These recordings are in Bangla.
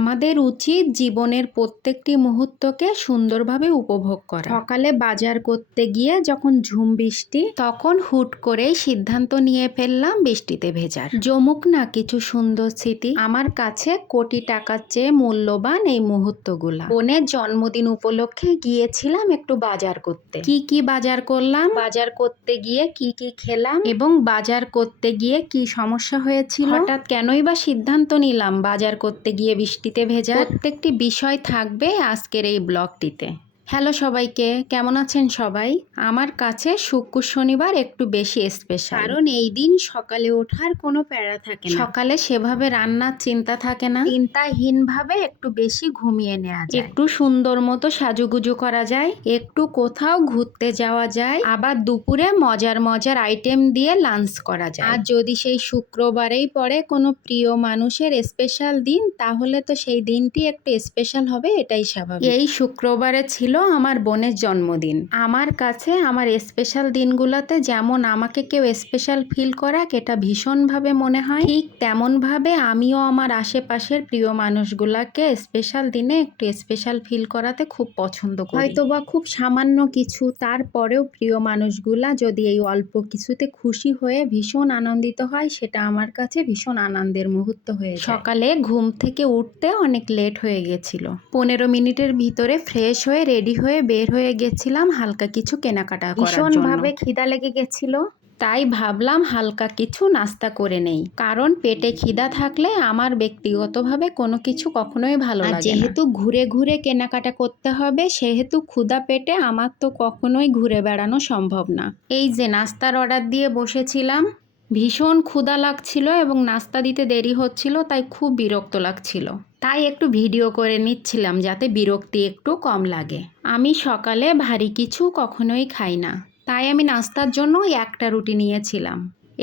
আমাদের উচিত জীবনের প্রত্যেকটি মুহূর্তকে সুন্দরভাবে উপভোগ করা। সকালে বাজার করতে গিয়ে যখন ঝুম বৃষ্টি, তখন হুট করেই সিদ্ধান্ত নিয়ে ফেললাম বৃষ্টিতে ভেজার। জমুক না কিছু সুন্দর স্মৃতি। আমার কাছে কোটি টাকার চেয়ে মূল্যবান এই মুহূর্তগুলা। বোনের জন্মদিন উপলক্ষে গিয়েছিলাম একটু বাজার করতে। কি বাজার করলাম, বাজার করতে গিয়ে কি খেলাম এবং বাজার করতে গিয়ে কি সমস্যা হয়েছিল, হঠাৎ কেনই বা সিদ্ধান্ত নিলাম বাজার করতে গিয়ে বৃষ্টিতে ভেজা, প্রত্যেকটি বিষয় থাকবে আজকের এই ব্লগটিতে। হ্যালো সবাইকে, কেমন আছেন সবাই? আমার কাছে শুক্র শনিবার একটু বেশি স্পেশাল, কারণ এই দিন সকালে ওঠার কোনো প্যারা থাকে না। সকালে সেভাবে রান্নার চিন্তা থাকে না, চিন্তাহীনভাবে একটু বেশি ঘুমিয়ে নেওয়া যায়, একটু সুন্দর মতো সাজুগুজু করা যায়, একটু কোথাও ঘুরতে যাওয়া যায়, আবার দুপুরে মজার মজার আইটেম দিয়ে লাঞ্চ করা যায়। আর যদি সেই শুক্রবারেই পড়ে কোনো প্রিয় মানুষের স্পেশাল দিন, তাহলে তো সেই দিনটি একটু স্পেশাল হবে, এটাই স্বাভাবিক। এই শুক্রবারে ছিল আমার বোনের জন্মদিন। আমার কাছে আমার স্পেশাল দিনগুলোতে যেমন আমাকে কেউ স্পেশাল ফিল করাক, এটা ভীষণভাবে মনে হয়, ঠিক তেমনভাবে আমিও আমার আশেপাশের প্রিয় মানুষগুলাকে স্পেশাল দিনে একটু স্পেশাল ফিল করাতে খুব পছন্দ করি। হয়তোবা খুব সামান্য কিছু, তারপরেও প্রিয় মানুষগুলা যদি এই অল্প কিছুতে খুশি হয়ে ভীষণ আনন্দিত হয়, সেটা আমার কাছে ভীষণ আনন্দের মুহূর্ত হয়ে যায়। সকালে ঘুম থেকে উঠতে অনেক লেট হয়ে গেছিল। 15 মিনিটের ভিতরে ফ্রেশ হয়ে রেডি হয়ে বের হয়ে গেছিলাম হালকা কিছু কেনাকাটা করার জন্য। ভীষণভাবে খিদা লেগে গেছিল, তাই ভাবলাম হালকা কিছু নাস্তা করে নেই, কারণ পেটে খিদা থাকলে আমার ব্যক্তিগতভাবে কোনো কিছু কখনোই ভালো লাগে না। যেহেতু ঘুরে ঘুরে কেনাকাটা করতে হবে, সেহেতু ক্ষুধা পেটে আমার তো কখনোই ঘুরে বেড়ানো সম্ভব না। এই যে নাস্তার অর্ডার দিয়ে বসেছিলাম, ভীষণ ক্ষুধা লাগছিল এবং নাস্তা দিতে দেরি হচ্ছিল, তাই খুব বিরক্ত লাগছিল। তাই একটু ভিডিও করে নিচ্ছিলাম যাতে বিরক্তি একটু কম লাগে। আমি সকালে ভারী কিছু কখনোই খাই না, তাই আমি নাস্তার জন্য একটা রুটি নিয়েছিলাম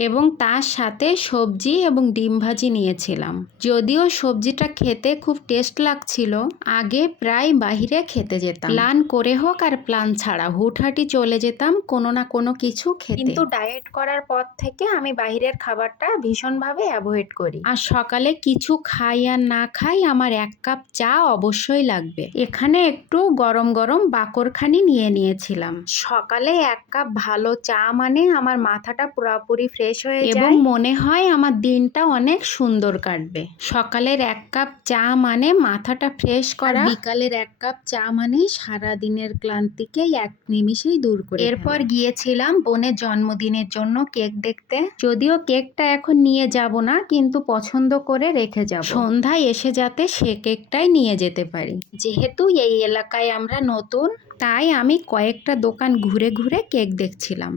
এবং তার সাথে সবজি এবং ডিম ভাজি নিয়েছিলাম। যদিও সবজিটা খেতে খুব টেস্ট লাগছিল, আগে প্রায় বাহিরে খেতে যেতাম, প্ল্যান করে হোক আর প্ল্যান ছাড়া হুটহাটি চলে যেতাম কোনো না কোনো কিছু খেতে। কিন্তু ডায়েট করার পর থেকে আমি বাইরের খাবারটা ভীষণভাবে অ্যাভয়েড করি। আর সকালে কিছু খাই আর না খাই, আমার 1 কাপ চা অবশ্যই লাগবে। এখানে একটু গরম গরম বাকরখানি নিয়ে নিয়েছিলাম। সকালে 1 কাপ ভালো চা মানে আমার মাথাটা পুরোপুরি ফ্রেশ হয়ে যায় এবং মনে হয় আমার দিনটা অনেক সুন্দর কাটবে। সকালের 1 কাপ চা মানে মাথাটা ফ্রেশ করা, বিকালের 1 কাপ চা মানে সারা দিনের ক্লান্তিকে এক নিমিষেই দূর করে। এরপর গিয়েছিলাম বোনের জন্মদিনের জন্য কেক দেখতে। যদিও কেকটা এখন নিয়ে যাব না, কিন্তু পছন্দ করে রেখে যাব, সন্ধ্যায় এসে যাতে সে কেকটাই নিয়ে যেতে পারি। যেহেতু এই এলাকায় আমরা নতুন, তাই আমি কয়েকটা দোকান ঘুরে ঘুরে কেক দেখছিলাম।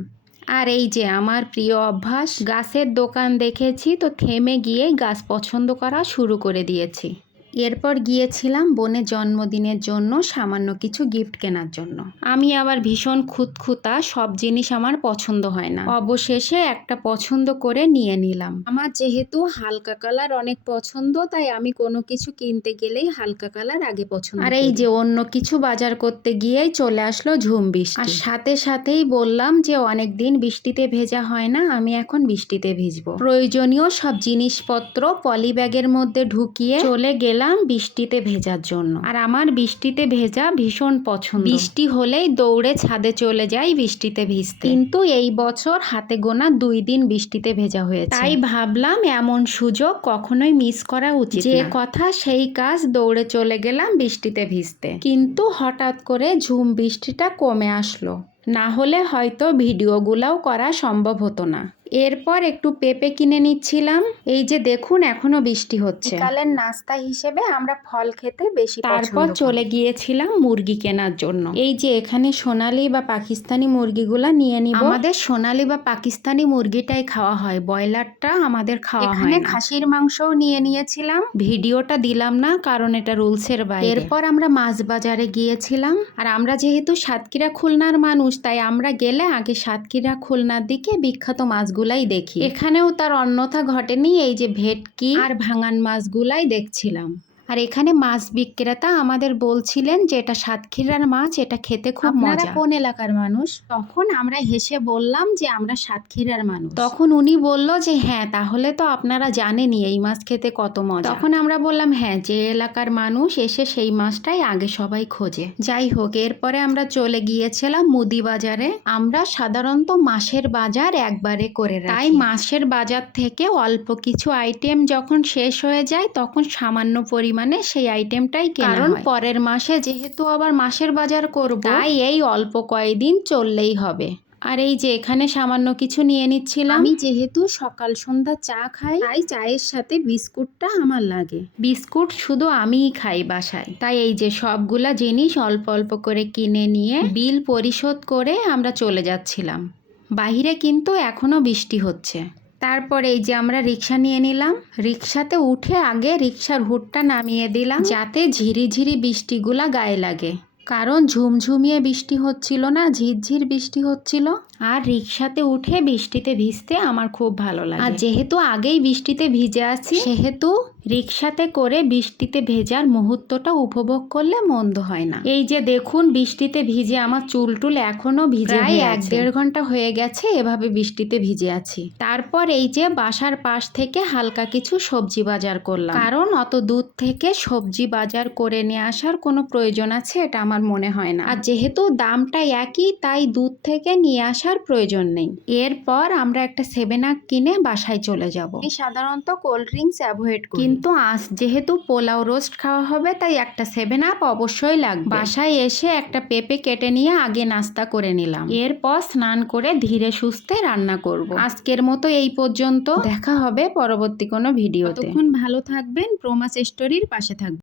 আর এই যে আমার প্রিয় অভ্যাস, গাছের দোকান দেখেছি তো থেমে গিয়েই গাছ পছন্দ করা শুরু করে দিয়েছি। এরপর গিয়েছিলাম বোনের জন্মদিনের জন্য সামান্য কিছু গিফট কেনার জন্য। আমি আবার ভীষণ খুঁতখুঁতা, সব জিনিস আমার পছন্দ হয় না। অবশেষে একটা পছন্দ করে নিয়ে নিলাম। আমার যেহেতু হালকা কালার অনেক পছন্দ, তাই আমি কোনো কিছু কিনতে গেলেই হালকা কালার আগে পছন্দ করি। আর এই যে অন্য কিছু বাজার করতে গিয়েই চলে আসলো ঝুম বৃষ্টি। আর সাথে সাথেই বললাম যে অনেক দিন বৃষ্টিতে ভেজা হয় না, আমি এখন বৃষ্টিতে ভিজবো। প্রয়োজনীয় সব জিনিসপত্র পলি ব্যাগের মধ্যে ঢুকিয়ে চলে গেলাম বৃষ্টিতে ভেজার জন্য। আর আমার বৃষ্টিতে ভেজা ভীষণ পছন্দ। বৃষ্টি হলেই দৌড়ে ছাদে চলে যাই বৃষ্টিতে ভিজতে, কিন্তু এই বছর হাতে গোনা 2 দিন বৃষ্টিতে ভেজা হয়েছে, তাই ভাবলাম এমন সুযোগ কখনোই মিস করা উচিত না। যে কথা সেই কাজ, দৌড়ে চলে গেলাম বৃষ্টিতে ভিজতে। কিন্তু হঠাৎ করে ঝুম বৃষ্টিটা কমে আসলো, না হলে হয়তো ভিডিওগুলোও করা সম্ভব হতো না। এরপর একটু পেঁপে কিনে নিচ্ছিলাম। এই যে দেখুন এখনো বৃষ্টি হচ্ছে। বিকালের নাস্তা হিসেবে আমরা ফল খেতে বেশি পছন্দ করি। তারপর চলে গিয়েছিলাম মুরগি কেনার জন্য। এই যে এখানে সোনালী বা পাকিস্তানি মুরগিগুলা নিয়ে নিব। আমাদের সোনালী বা পাকিস্তানি মুরগিটাই খাওয়া হয়, ব্রয়লারটা আমাদের খাওয়া হয় না। এখানে খাসির মাংসও নিয়ে নিয়েছিলাম, ভিডিওটা দিলাম না কারণ এটা রুলসের বাইরে। এরপর আমরা মাছ বাজারে গিয়েছিলাম। আর আমরা যেহেতু সাতক্ষীরা খুলনার মানুষ, তাই আমরা গেলে আগে সাতক্ষীরা খুলনার দিকে বিখ্যাত মাছগুলাই দেখি। এখানেও তার অন্যথা ঘটেনি, এই যে ভেটকি আর ভাঙান মাছগুলাই দেখছিলাম। আর এখানে মাছ বিক্রেতা আমাদের বলছিলেন যে এটা সাতক্ষীরার মাছ, এটা খেতে খুব মজা। আপনারা কোন এলাকার মানুষ? তখন আমরা হেসে বললাম যে আমরা সাতক্ষীরার মানুষ। তখন উনি বলল যে হ্যাঁ, তাহলে তো আপনারা জানেনই এই মাছ খেতে কত মজা। তখন আমরা বললাম হ্যাঁ, যে এলাকার মানুষ এসে সেই মাছটাই আগে সবাই খোঁজে। যাই হোক, এরপরে আমরা চলে গিয়েছিলাম মুদি বাজারে। আমরা সাধারণত মাসের বাজার একবারে করে রাখি, তাই মাসের বাজার থেকে অল্প কিছু আইটেম যখন শেষ হয়ে যায় তখন সামান্য পরিমাণে সেই আইটেমটাই কেনা হয়। কারণ পরের মাসে যেহেতু আবার মাসের বাজার করব, তাই এই অল্প কয়েকদিন চললেই হবে। আর এই যে এখানে সামান্য কিছু নিয়ে নিচ্ছিলাম। আমি যেহেতু সকাল সন্ধ্যা চা খাই, তাই চায়ের সাথে বিস্কুটটা আমার লাগে। বিস্কুট শুধু আমিই খাই বাসায়, তাই এই যে সবগুলা জিনিস অল্প অল্প করে কিনে নিয়ে বিল পরিশোধ করে আমরা চলে যাচ্ছিলাম। বাহিরে কিন্তু এখনো বৃষ্টি হচ্ছে। তারপরে এই যে আমরা রিক্সা নিয়ে নিলাম। রিক্সাতে উঠে আগে রিক্সার হুডটা নামিয়ে দিলাম, যাতে ঝিরিঝিরি বৃষ্টিগুলা গায়ে লাগে। কারণ ঝুমঝুমিয়ে বৃষ্টি হচ্ছিল না, ঝিরঝির বৃষ্টি হচ্ছিল। আর রিক্সাতে উঠে বৃষ্টিতে ভিজতে আমার খুব ভালো লাগে। আর যেহেতু আগেই বৃষ্টিতে ভিজে আছি, সেহেতু রিক্সাতে করে বৃষ্টিতে ভেজার মুহূর্তটা উপভোগ করলে মন্দ হয় না। এই যে দেখুন, বৃষ্টিতে ভিজে আমার চুল টুল এখনো ভিজে, প্রায় 1-1.5 ঘন্টা হয়ে গেছে এভাবে বৃষ্টিতে ভিজে আছি। তারপর এই যে বাসার পাশ থেকে হালকা কিছু সবজি বাজার করলাম, কারণ অত দূর থেকে সবজি বাজার করে নিয়ে আসার কোনো প্রয়োজন আছে এটা আমার মনে হয় না। আর যেহেতু দামটা একই, তাই দূর থেকে নিয়ে আসার প্রয়োজন নেই। এরপর আমরা একটা 7 আপ কিনে বাসায় চলে যাব। আমি সাধারণত কোল্ড ড্রিঙ্কস অ্যাভয়েড করি, কিন্তু আজ যেহেতু পোলাও রোস্ট খাওয়া হবে তাই একটা 7 আপ অবশ্যই লাগবে। বাসায় এসে একটা পেঁপে কেটে নিয়ে আগে নাস্তা করে নিলাম। এরপর স্নান করে ধীরে সুস্থে রান্না করব। আজকের মতো এই পর্যন্ত, দেখা হবে পরবর্তী কোনো ভিডিওতে। ততক্ষণ ভালো থাকবেন, প্রমাস স্টোরির পাশে থাকবেন।